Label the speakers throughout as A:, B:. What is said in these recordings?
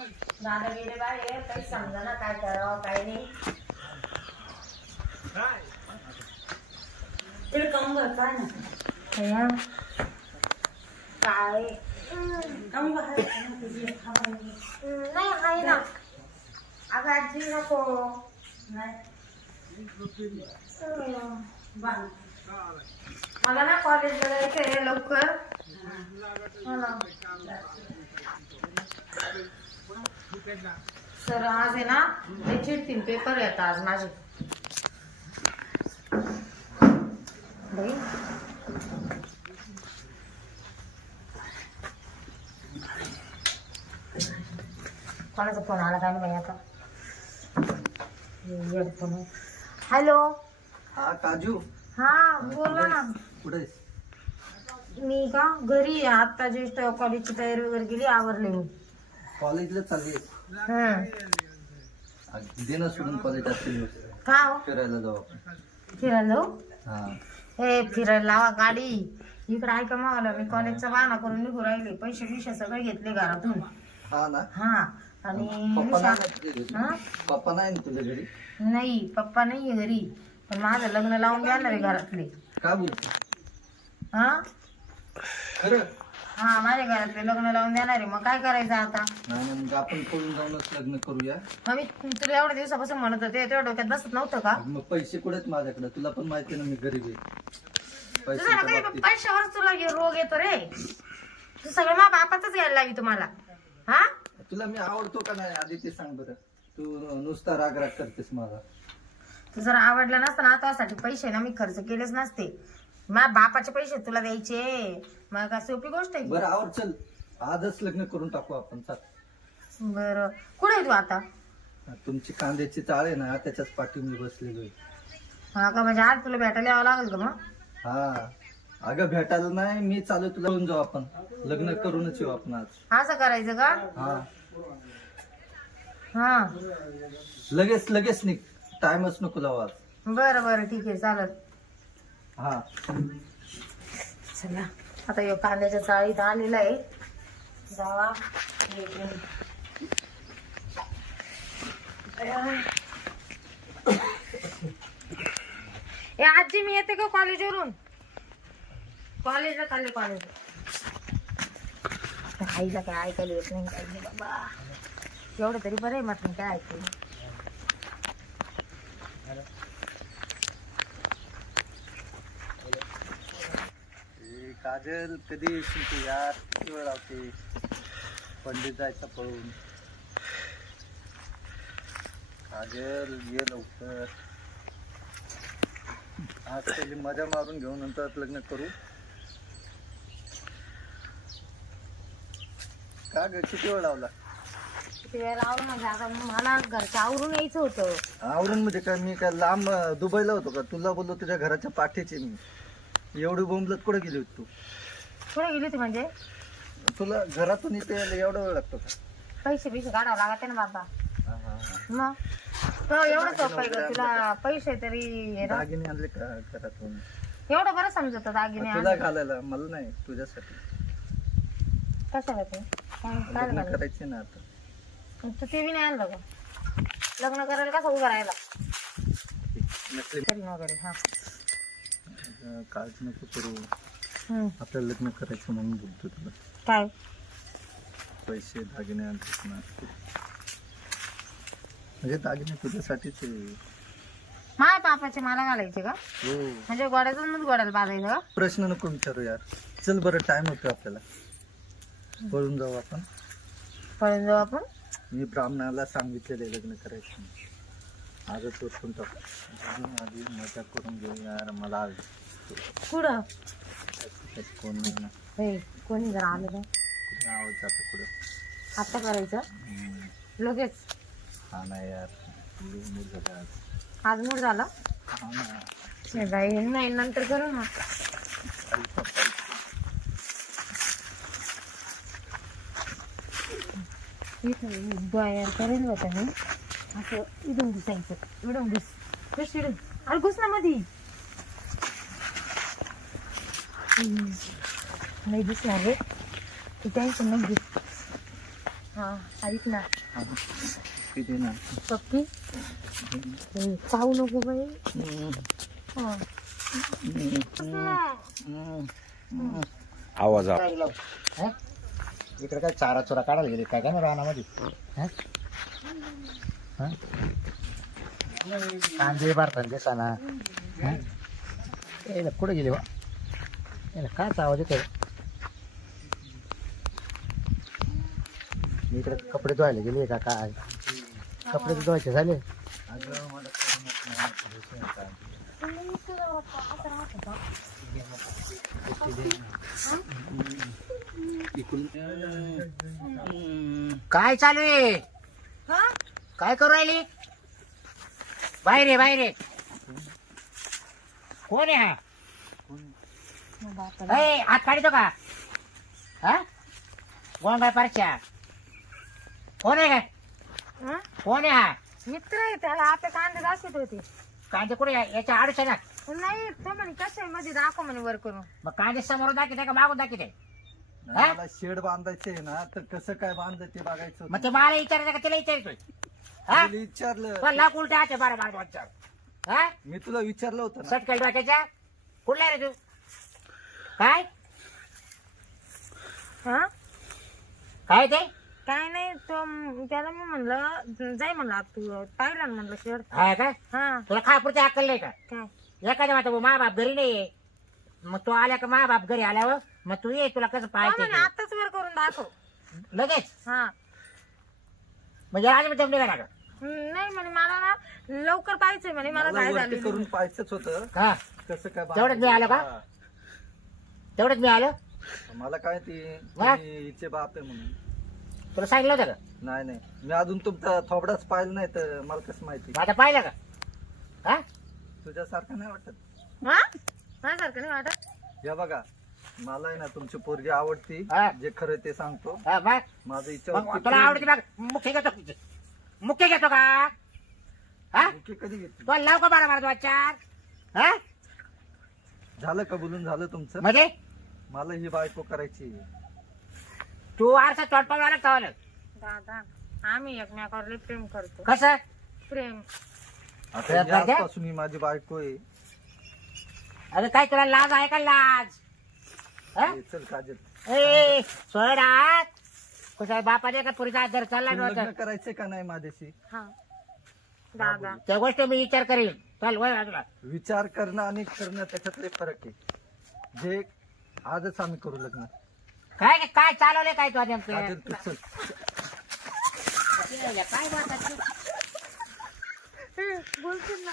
A: दादा गेले बाहेर काही समजा ना काय करावं काय नाही तिकडे कम भर ना काय कमी नाही आहे ना अगं आजी नको मला ना कॉलेजला जायचं आहे लवकर. सर आज आहे ना त्याचे तीन पेपर येतात आज माझे. कोणाचा फोन आला काय नाही आता? हॅलो?
B: हा काजू.
A: हा बोला ना.
B: कुठे?
A: मी का? घरी आहे. आता ज्येष्ठ कॉलेजची तयारी वगैरे केली आवरले मी.
B: कॉलेजला चालली आहेस? आ, दे ना सोडून कॉलेज असतील
A: का हो?
B: फिरायला जाऊ आपण.
A: फिरायला जाऊ?
B: हा.
A: हे फिरायला लावा गाडी. इकडे ऐका मागला मी कॉलेजचा बहाणा करून निघू राहिले. पैसे बिशे सगळे घेतले घरातून.
B: हा ना?
A: हा. आणि
B: पप्पा नाही
A: विशा-
B: ना तुझ्या घरी?
A: हा?
B: पप्पा नाही ना तुझ्या घरी?
A: नाही पप्पा नाहीये घरी. पण माझं लग्न लावून देणार आहे घरातले.
B: का बोलतो
A: हा?
B: खरं?
A: हा माझ्या घरातले लग्न लावून देणार. आहे मग काय करायचं आता?
B: नाही ना, मग आपण पळून जाऊनच लग्न करूया.
A: मग मी तुला एवढ्या दिवसापासून म्हणत होते तेवढ्या डोक्यात बसत नव्हतं का?
B: मग पैसे कुठे आहेत माझ्याकडे? तुला पण माहिती आहे ना मी गरीब आहे.
A: तुझा ना
B: पैशाच्या
A: काही
B: बाबतीत.
A: पैशावर तुला हे रोग येतो रे. तू सगळं मा बापाच घ्यायला लावी तुम्हाला. हा?
B: तुला मी आवडतो का नाही? आधी ते सांग बरं. तू नुसता राग राग करतेस मला.
A: तू जर आवडलं नसतं ना त्यासाठी पैसे ना मी खर्च केलेच नसते. मा बापाचे पैसे तुला द्यायचे. मग काय सोपी गोष्ट आहे
B: बरं आवड चल. आजच लग्न करून टाकू आपण चाल.
A: बर. कुठे आहे तू आता?
B: तुमची कांद्याची चाळ आहे ना त्याच्याच पाठी मी बसलेलो आहे.
A: हा का? म्हणजे आज तुला भेटायला यावं लागेल का मग?
B: हा. अगं भेटायला नाही मी चालू तुला घेऊन जाऊ आपण. लग्न करूनच येऊ आपण आज.
A: असं करायचं का?
B: हा.
A: हा.
B: लगेच लगेच निघ. टाइमच नको लावा आज.
A: बरं बरं. ठीक आहे चालत
B: हा.
A: चला. आता यो कांद्याच्या चाळीत आलेला आहे. जावा. ए आजी मी येते का कॉलेजवरून कॉलेजला चालले कॉलेज आईला काय ऐकायला येत नाही नाही बाबा. एवढं तरी बरं आहे म्हटलं काय ऐकलं
B: काजल कधी येशील तू? यार किती वेळ लावते पंडित जायचा पळून. काजल ये लवकर. आज पहिली मजा मारून घेऊन नंतर लग्न करू. का ग किती वेळ लावला?
A: किती वेळ लावलं म्हणजे आता मला घरच्या आवरून यायचं होतं.
B: आवरून म्हणजे काय मी काय लांब अं, दुबईला होतो का? तुला बोललो तुझ्या घराच्या पाठीची मी. एवढी बोंबलत कुठे गेली होती तू?
A: कुठे गेली होती म्हणजे?
B: तुला घरातून इथे यायला एवढा वेळ लागतो का?
A: पैसे बिसे काढावं लागते ना बाबा. मग? तो एवढं सोपं का तुला? पैसे तरी हे ना?
B: दागिने आणले का घरातून?
A: एवढं बरं समजत दागिने
B: तुला घालायला मला नाही तुझ्यासाठी.
A: कशाला ते काय काय
B: लग्न
A: झालं?
B: करायचे ना आता.
A: तू ते बी नाही आणलं का? लग्न करायला कसं उभं तरी वगैरे हा.
B: काळजी नको करू. आपल्याला लग्न करायचं म्हणून बोलतो तुला.
A: काय?
B: पैसे दागिने आणतात ना. म्हणजे दागिने तुझ्यासाठीच आहे
A: माझ्या पापाचे मला घालायचे का?
B: हो.
A: म्हणजे गोड्याचं मग गोड्याला बांधायचं का?
B: प्रश्न नको विचारू यार. चल बरं टाइम होतो आपल्याला. पळून जाऊ आपण.
A: पळून जाऊ आपण?
B: मी ब्राह्मणाला सांगितलेलं आहे लग्न करायचं म्हणून. आजच उठून टाकू. आधी मजा करून घेऊ यार मला आज.
A: कुठं
B: त्यात कोण नाही ना
A: हे कोणी जर आलं तर
B: कुठे आवाज जातो कुठं
A: आता करायचं?
B: हम्म.
A: लगेच.
B: हा ना यार. लई मूड झालं आज
A: आज मूड झाला?
B: हा ना.
A: बाई नाही नंतर करू ना. इथं बाहेर करेल होता मी. असं इथून घुसायचं. इडून घुस. घुस इडून. अरे घुस ना मधी हम्म. नाही दिसणार रे तू टेन्शन नाही घुस हा ऐक ना
C: हा. किती ना
A: पप्पी ए, चावू नको बाई हा.
D: आवाज आ-
C: इकडे काय चारा चोरा काढायला गेले काय काय ना रानामध्ये हं? हं? कांदे भरतात दिसाना हं? कुठे गेले वा काय ला, आवाज येतो मी इकडे कपडे धुवायला गेले का काय कपडे तर धुवायचे झाले. काय चालू आहे? काय करू राहिली? बाहेर आहे बाहेर आहे कोण आहे हा? ए, हात काढतो का? हा? कोण काय परच्या? कोण आहे काय?
A: हा?
C: कोण आहे हा?
A: मित्र आहे त्याला आता कांदे दाखवत होते.
C: कांदे कुठे आहे? याच्या आडूच्या ना.
A: नाही तो म्हणे कसं मध्ये दाखव म्हणे वर करून.
C: मग कांदे समोर दाखवते का मागून दाखवते? हा?
B: मला शेड बांधायचे आहे ना तर कसं काय बांधायचं ते बघायचं
C: मग
B: होतं.
C: ते मला विचारायचं का? तिला विचारतोय हा?
B: मी विचारलं.
C: लाख उलट्या हाते बारा बारा विचार हा?
B: मी तुला विचारलं होतं ना.
C: सटकल डोक्याच्या कुठला रे तू? काय?
A: हा?
C: काय ते?
A: काय नाही तो म- त्याला मी म्हणलं जाई म्हणलं आता तू पाहिला ना म्हणलं
C: हा काय
A: हा.
C: तुला खापुरची अक्कल नाही का?
A: काय?
C: एखाद्या माता मा बाप घरी नाही मग तो आल्या का मा बाप घरी आल्यावर? मग तू ये तुला कसं
A: तो म्हणे
C: पाहायचं
A: आताच वर करून दाखव.
C: लगेच?
A: हा.
C: म्हणजे आज मी जमले का?
A: हम्म, नाही म्हणे मला ना लवकर पाहिजे म्हणे मला
B: मला
A: काय
B: वरती
A: झाली
B: करून पाहायचंच होतं.
C: हा.
B: कसं काय
C: तेवढंच मी आलो का?
B: हा.
C: तेवढंच मी आलो
B: मला काय ती
C: वा?
B: तुम्ही हिचे बाप आहे म्हणून.
C: तुला सांगितलं होतं का?
B: नाही नाही. मी अजून तुमचा थोबडाच पाहिलं नाही तर मला कसं माहिती?
C: मग आता पाहिलं का? हा?
B: तुझ्यासारखं नाही वाटत?
A: हा माझ्यासारखं नाही वाटत?
B: या बघा मला आहे ना तुमची पोरगी आवडती
C: हा.
B: जे खरं ते सांगतो.
C: हा, मग
B: माझं
C: मग
B: इच्छा
C: तुला आवडते बघ मुख्य घेतो. मुख्य घेतो का? हा?
B: कधी घेतली?
C: तुला लाव का बारा बारा दोन चार? हा?
B: झालं का बोलून? झालं तुमचं?
C: म्हणजे?
B: मला ही बायको करायची
C: तू आरसा तोडपाव आला का
A: दादा आम्ही एकमेकावर प्रेम करतो.
C: कसं?
A: प्रेम.
B: आता
C: प्रयत्न
B: ही. आजपासून ही माझी बायको आहे.
C: अरे काय तुला लाज आहे का लाज? हा?
B: चल काजल.
C: ए सोडा कुठे बापाने का पुरीचा आदर चालला
B: तुला लग्न
C: नव्हता?
B: करायचंय का नाही माझ्याशी?
A: हा. दादा.
C: त्या गोष्टी मी विचार करीन. चल वय बाजूला
B: विचार करणं आणि करणं त्याच्यातले फरक आहे. जे आजच आम्ही करू लग्न.
C: काय काय चालवले काय तुझ्या
B: काजल तू चल.
C: काय बोलतात
A: बोलतील ना.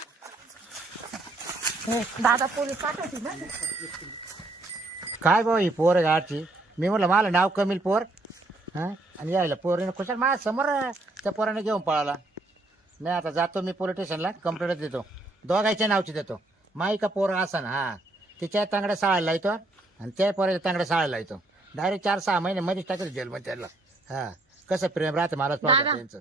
A: दादा पोलीस पाठवतील ना?
C: काय भाऊ ही पोर गाडची? मी म्हटलं मला नाव कमील पोर. हा? आणि यायला पोरीने कुशल माझ्यासमोर त्या पोराने घेऊन पळाला. नाही आता जातो मी पोलीस स्टेशनला कंप्लेंट देतो. दोघायच्या नावची देतो. माई का पोर असा ना हा. तिच्या तांगड्या साळायला येतो आणि त्या पोराच्या तांगड्या साळायला येतो. डायरेक्ट चार सहा महिने मध्येच टाकेल जेलमध्ये त्याला. हा. कसं प्रेम राहतं
A: दादा.
C: त्यांचं.